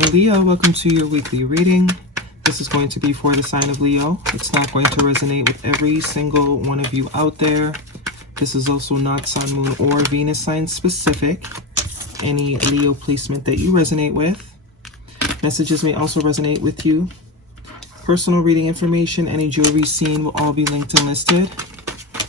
Hey Leo, welcome to your weekly reading. This is going to be for the sign of Leo. It's not going to resonate with every single one of you out there. This is also not Sun, Moon, or Venus sign specific. Any Leo placement that you resonate with. Messages may also resonate with you. Personal reading information, any jewelry seen will all be linked and listed.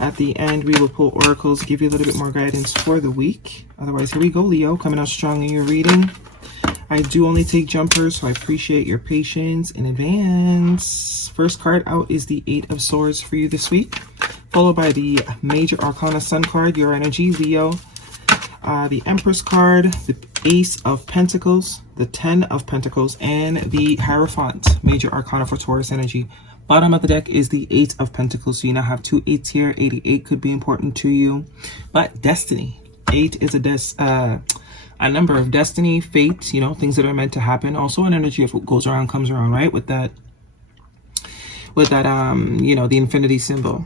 At the end, we will pull oracles, give you a little bit more guidance for the week. Otherwise, here we go, Leo, coming out strong in your reading. I do only take jumpers, so I appreciate your patience in advance. First card out is the Eight of Swords for you this week, followed by the Major Arcana Sun card, your energy, Leo. The Empress card, the Ace of Pentacles, the Ten of Pentacles, and the Hierophant, Major Arcana for Taurus energy. Bottom of the deck is the Eight of Pentacles, so you now have two eights here. 88 could be important to you, but destiny. 8 is a number of destiny, fate, you know, things that are meant to happen. Also an energy of what goes around comes around, right? With that, you know, the infinity symbol.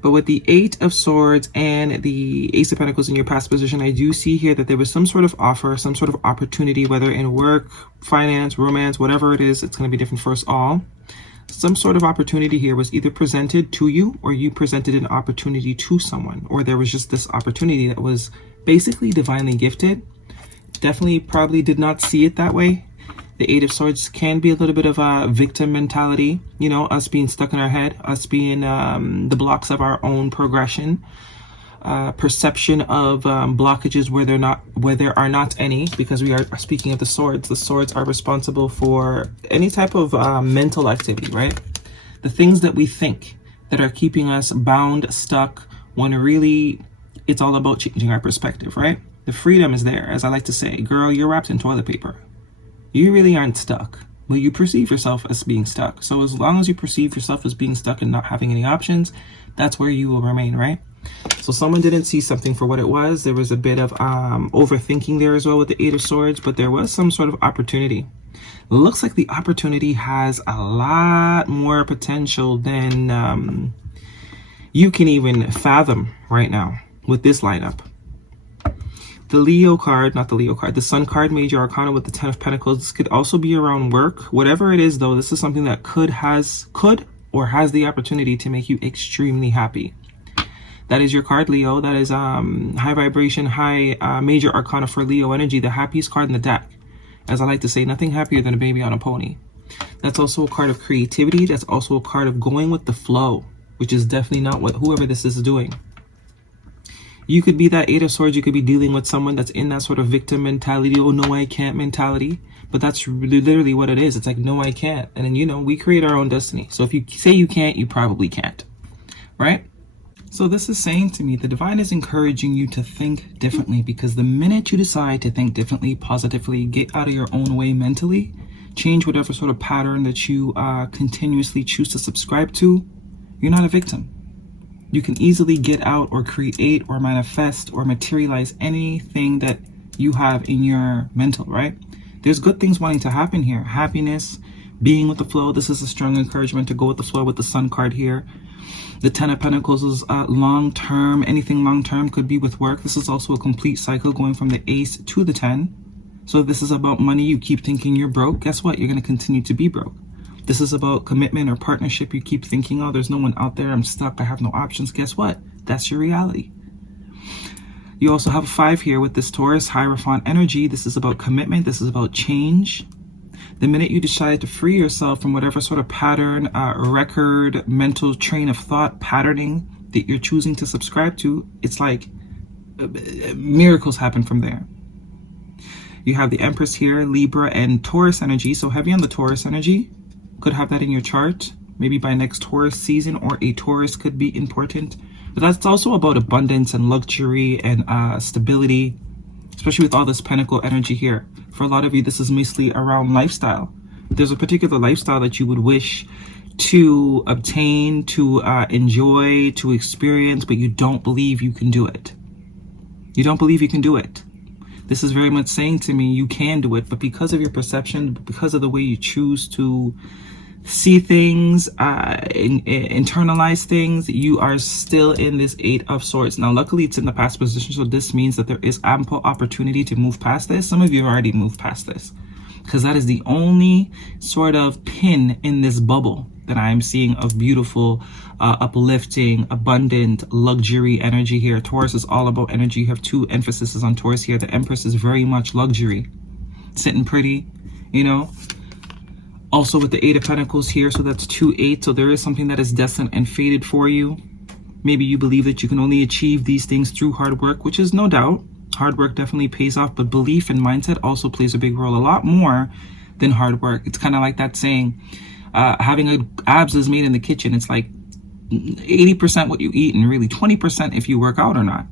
But with the Eight of Swords and the Ace of Pentacles in your past position, I do see here that there was some sort of offer, some sort of opportunity, whether in work, finance, romance, whatever it is, it's going to be different for us all. Some sort of opportunity here was either presented to you or you presented an opportunity to someone, or there was just this opportunity that was basically divinely gifted. Definitely probably did not see it that way. The Eight of Swords can be a little bit of a victim mentality, you know, us being stuck in our head, us being the blocks of our own progression, perception of blockages where there are not any, because we are speaking of the swords. The swords are responsible for any type of mental activity, right? The things that we think that are keeping us bound, stuck, when really it's all about changing our perspective, right? The freedom is there. As I like to say, girl, you're wrapped in toilet paper. You really aren't stuck, but you perceive yourself as being stuck. So as long as you perceive yourself as being stuck and not having any options, that's where you will remain, right? So someone didn't see something for what it was. There was a bit of overthinking there as well with the Eight of Swords, but there was some sort of opportunity. Looks like the opportunity has a lot more potential than you can even fathom right now with this lineup. The Leo card, not the Leo card, the Sun card, Major Arcana with the Ten of Pentacles. This could also be around work. Whatever it is, though, this is something that could or has the opportunity to make you extremely happy. That is your card, Leo. That is high vibration, high Major Arcana for Leo energy, the happiest card in the deck. As I like to say, nothing happier than a baby on a pony. That's also a card of creativity. That's also a card of going with the flow, which is definitely not what whoever this is doing. You could be that Eight of Swords. You could be dealing with someone that's in that sort of victim mentality, oh no I can't mentality, but that's literally what it is. It's like, no I can't. And then, you know, we create our own destiny. So if you say you can't, you probably can't, right? So this is saying to me, the divine is encouraging you to think differently, because the minute you decide to think differently, positively, get out of your own way mentally, change whatever sort of pattern that you continuously choose to subscribe to, you're not a victim. You can easily get out or create or manifest or materialize anything that you have in your mental, right? There's good things wanting to happen here. Happiness, being with the flow. This is a strong encouragement to go with the flow with the Sun card here. The Ten of Pentacles is long-term. Anything long-term could be with work. This is also a complete cycle going from the Ace to the 10. So if this is about money, you keep thinking you're broke. Guess what? You're going to continue to be broke. This is about commitment or partnership. You keep thinking, oh, there's no one out there. I'm stuck. I have no options. Guess what? That's your reality. You also have a 5 here with this Taurus Hierophant energy. This is about commitment. This is about change. The minute you decide to free yourself from whatever sort of pattern, record, mental train of thought, patterning that you're choosing to subscribe to, it's like miracles happen from there. You have the Empress here, Libra and Taurus energy. So heavy on the Taurus energy. Could have that in your chart, maybe by next Taurus season, or a Taurus could be important. But that's also about abundance and luxury and stability, especially with all this Pentacle energy here. For a lot of you, this is mostly around lifestyle. There's a particular lifestyle that you would wish to obtain, to enjoy, to experience, but you don't believe you can do it. You don't believe you can do it. This is very much saying to me, you can do it, but because of your perception, because of the way you choose to see things, internalize things, you are still in this Eight of Swords. Now, luckily, it's in the past position, so this means that there is ample opportunity to move past this. Some of you have already moved past this. because that is the only sort of pin in this bubble that I'm seeing of beautiful, uplifting, abundant, luxury energy here. Taurus is all about energy. You have two emphases on Taurus here. The Empress is very much luxury, sitting pretty, you know. Also with the Eight of Pentacles here, so that's 2 8. So there is something that is destined and fated for you. Maybe you believe that you can only achieve these things through hard work, which is no doubt. Hard work definitely pays off, but belief and mindset also plays a big role, a lot more than hard work. It's kind of like that saying, having abs is made in the kitchen. It's like 80% what you eat and really 20% if you work out or not.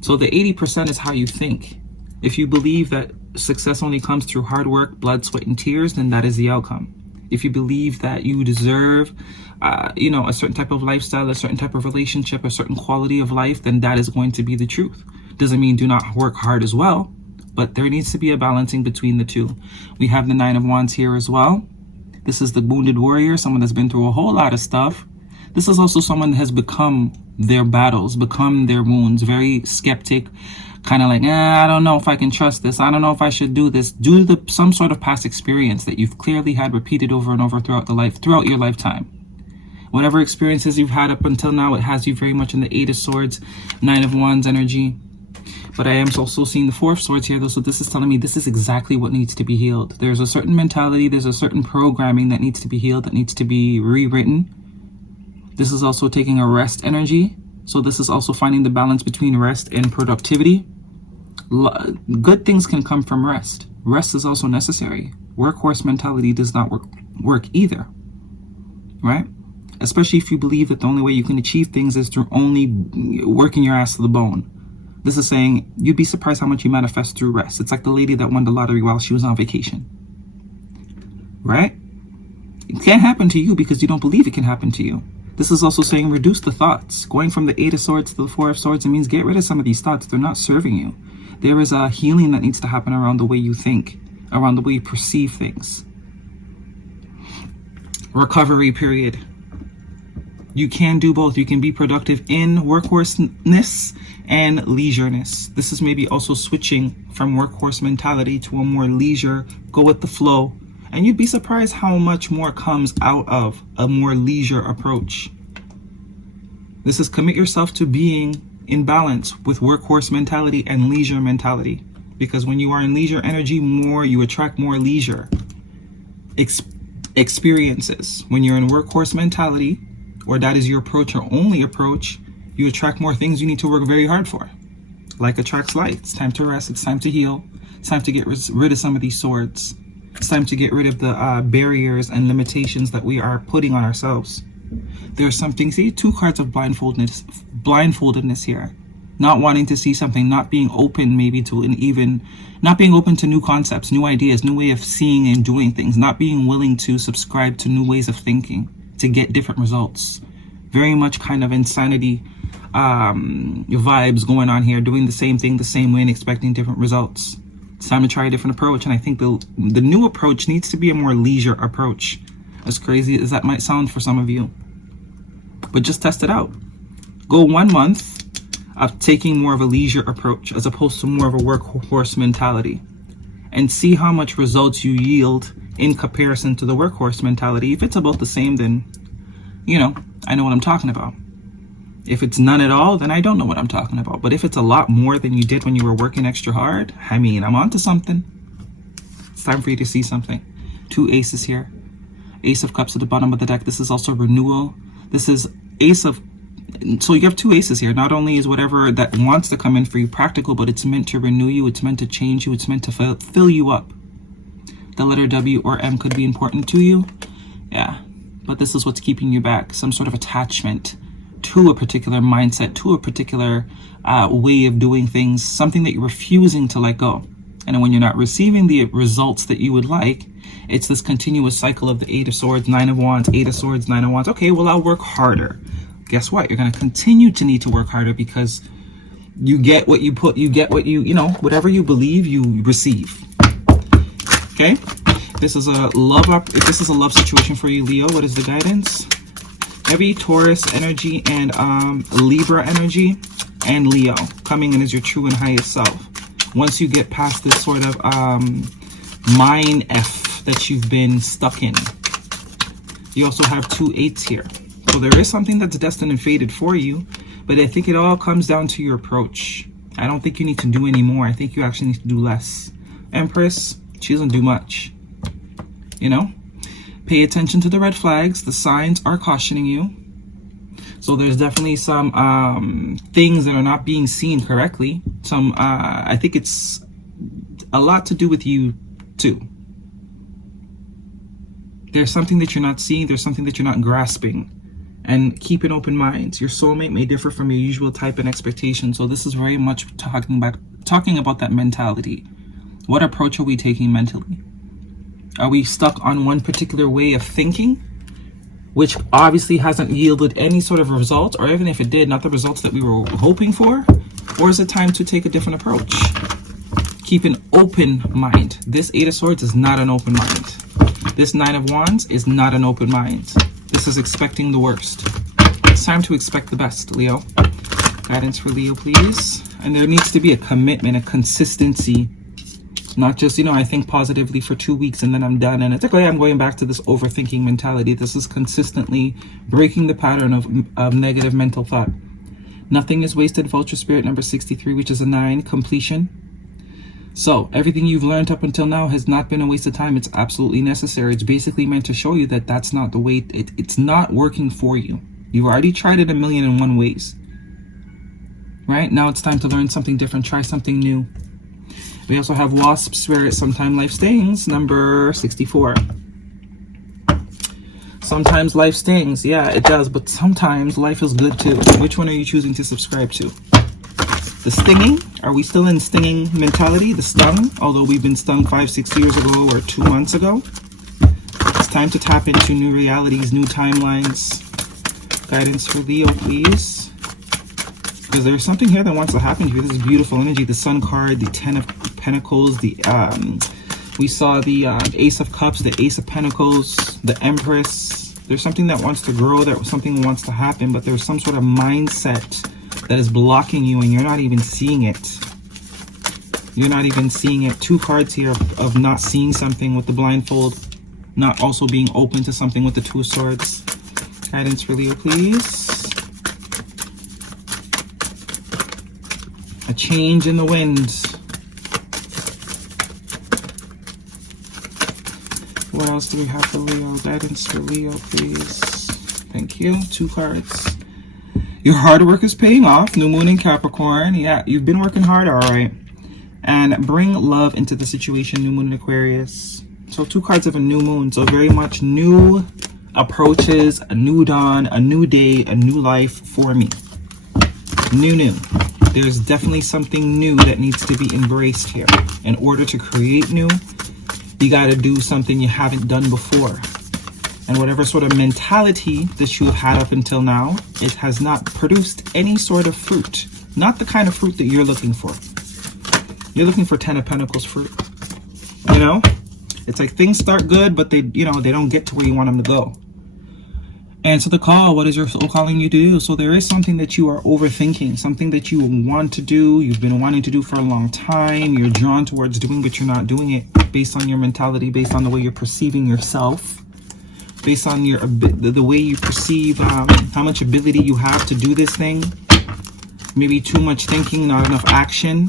So the 80% is how you think. If you believe that success only comes through hard work, blood, sweat, and tears, then that is the outcome. If you believe that you deserve, you know, a certain type of lifestyle, a certain type of relationship, a certain quality of life, then that is going to be the truth. Doesn't mean do not work hard as well, but there needs to be a balancing between the two. We have the Nine of Wands here as well. This is the wounded warrior, someone that's been through a whole lot of stuff. This is also someone that has become their battles, become their wounds, very skeptic, kind of like, I don't know if I can trust this. I don't know if I should do this. Due to some sort of past experience that you've clearly had repeated over and over throughout your lifetime. Whatever experiences you've had up until now, it has you very much in the Eight of Swords, Nine of Wands energy. But I am also seeing the Four of Swords here, though, so this is telling me this is exactly what needs to be healed. There's a certain mentality, there's a certain programming that needs to be healed, that needs to be rewritten. This is also taking a rest energy. So this is also finding the balance between rest and productivity. Good things can come from rest. Rest is also necessary. Workhorse mentality does not work either, right? Especially if you believe that the only way you can achieve things is through only working your ass to the bone. This is saying you'd be surprised how much you manifest through rest. It's like the lady that won the lottery while she was on vacation, right? It can't happen to you because you don't believe it can happen to you. This is also saying reduce the thoughts. Going from the Eight of Swords to the Four of Swords, it means get rid of some of these thoughts. They're not serving you. There is a healing that needs to happen around the way you think, around the way you perceive things. Recovery period. You can do both. You can be productive in workhorseness and leisureness. This is maybe also switching from workhorse mentality to a more leisure, go with the flow. And you'd be surprised how much more comes out of a more leisure approach. This is commit yourself to being in balance with workhorse mentality and leisure mentality. Because when you are in leisure energy, you attract more leisure experiences. When you're in workhorse mentality, or that is your approach or only approach, you attract more things you need to work very hard for. Like attracts like. It's time to rest. It's time to heal. It's time to get rid of some of these swords. It's time to get rid of the barriers and limitations that we are putting on ourselves. There's something, see, 2 cards of blindfoldedness here. Not wanting to see something, not being open maybe to not being open to new concepts, new ideas, new way of seeing and doing things, not being willing to subscribe to new ways of thinking to get different results. Very much kind of insanity vibes going on here, doing the same thing the same way and expecting different results. It's time to try a different approach, and I think the new approach needs to be a more leisure approach. As crazy as that might sound for some of you. But just test it out. Go 1 month of taking more of a leisure approach as opposed to more of a workhorse mentality. And see how much results you yield in comparison to the workhorse mentality. If it's about the same, then, you know, I know what I'm talking about. If it's none at all, then I don't know what I'm talking about. But if it's a lot more than you did when you were working extra hard, I mean, I'm onto something. It's time for you to see something. 2 aces here. Ace of Cups at the bottom of the deck. This is also renewal. This is Ace of... So you have 2 aces here. Not only is whatever that wants to come in for you practical, but it's meant to renew you. It's meant to change you. It's meant to fill you up. The letter W or M could be important to you. Yeah. But this is what's keeping you back. Some sort of attachment to a particular mindset, to a particular way of doing things, something that you're refusing to let go. And when you're not receiving the results that you would like, it's this continuous cycle of the 8 of Swords, 9 of Wands, 8 of Swords, 9 of Wands. Okay, well, I'll work harder. Guess what? You're going to continue to need to work harder because you get what you put, you get what you know, whatever you believe, you receive. Okay? This is a love situation for you, Leo. What is the guidance? Heavy Taurus energy and Libra energy and Leo coming in as your true and highest self. Once you get past this sort of mind F that you've been stuck in. You also have 2 8s here. So there is something that's destined and fated for you, but I think it all comes down to your approach. I don't think you need to do any more. I think you actually need to do less. Empress, she doesn't do much. You know? Pay attention to the red flags. The signs are cautioning you. So there's definitely some things that are not being seen correctly. I think it's a lot to do with you too. There's something that you're not seeing. There's something that you're not grasping. And keep an open mind. Your soulmate may differ from your usual type and expectation. So this is very much talking about that mentality. What approach are we taking mentally? Are we stuck on one particular way of thinking, which obviously hasn't yielded any sort of result, or even if it did, not the results that we were hoping for? Or is it time to take a different approach? Keep an open mind. This 8 of Swords is not an open mind. This 9 of Wands is not an open mind. This is expecting the worst. It's time to expect the best, Leo. Guidance for Leo, please. And there needs to be a commitment, a consistency. Not just, I think positively for 2 weeks and then I'm done. And it's like, I'm going back to this overthinking mentality. This is consistently breaking the pattern of negative mental thought. Nothing is wasted. Vulture Spirit number 63, which is a 9, completion. So everything you've learned up until now has not been a waste of time. It's absolutely necessary. It's basically meant to show you that that's not the way. It's not working for you. You've already tried it 1,000,001 ways. Right? Now it's time to learn something different. Try something new. We also have Wasp Spirit, sometime life stings, number 64. Sometimes life stings. Yeah, it does. But sometimes life is good too. Which one are you choosing to subscribe to? The stinging? Are we still in stinging mentality? The stung? Although we've been stung 5-6 years ago or 2 months ago. It's time to tap into new realities, new timelines. Guidance for Leo, please. Because there's something here that wants to happen to you. This is beautiful energy. The Sun card, the 10 of Pentacles, we saw the Ace of Cups, the Ace of Pentacles, the Empress. There's something that wants to grow, something wants to happen, but there's some sort of mindset that is blocking you and you're not even seeing it. You're not even seeing it. 2 cards here of not seeing something with the blindfold, not also being open to something with the 2 of Swords. Guidance for Leo, please. A change in the wind. What else do we have for Leo? Guidance for Leo, please. Thank you. 2 cards. Your hard work is paying off. New moon in Capricorn. Yeah, you've been working hard, all right. And bring love into the situation. New moon in Aquarius. So 2 cards of a new moon. So very much new approaches, a new dawn, a new day, a new life for me. New. There's definitely something new that needs to be embraced here. In order to create new, you got to do something you haven't done before. And whatever sort of mentality that you have had up until now, it has not produced any sort of fruit. Not the kind of fruit that you're looking for. You're looking for 10 of Pentacles fruit. It's like things start good, but they don't get to where you want them to go. Answer the call. What is your soul calling you to do? So there is something that you are overthinking, something that you want to do, you've been wanting to do for a long time. You're drawn towards doing, but you're not doing it based on your mentality, based on the way you're perceiving yourself, based on the way you perceive how much ability you have to do this thing. Maybe too much thinking, not enough action.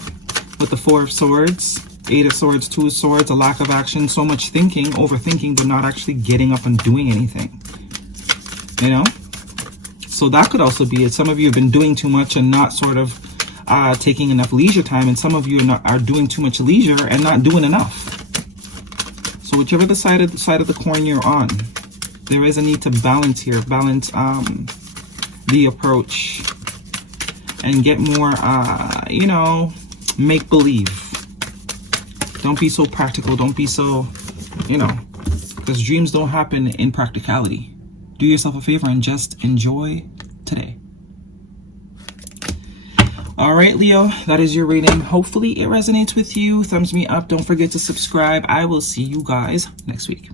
With the 4 of Swords, 8 of Swords, 2 of Swords, a lack of action, so much thinking, overthinking, but not actually getting up and doing anything. So that could also be it. Some of you have been doing too much and not sort of taking enough leisure time, and some of you are doing too much leisure and not doing enough. So whichever the side of the coin you're on, there is a need to balance here. Balance the approach and get more, make believe. Don't be so practical. Don't be so, because dreams don't happen in practicality. Do yourself a favor and just enjoy today. All right, Leo, that is your reading. Hopefully it resonates with you. Thumbs me up. Don't forget to subscribe. I will see you guys next week.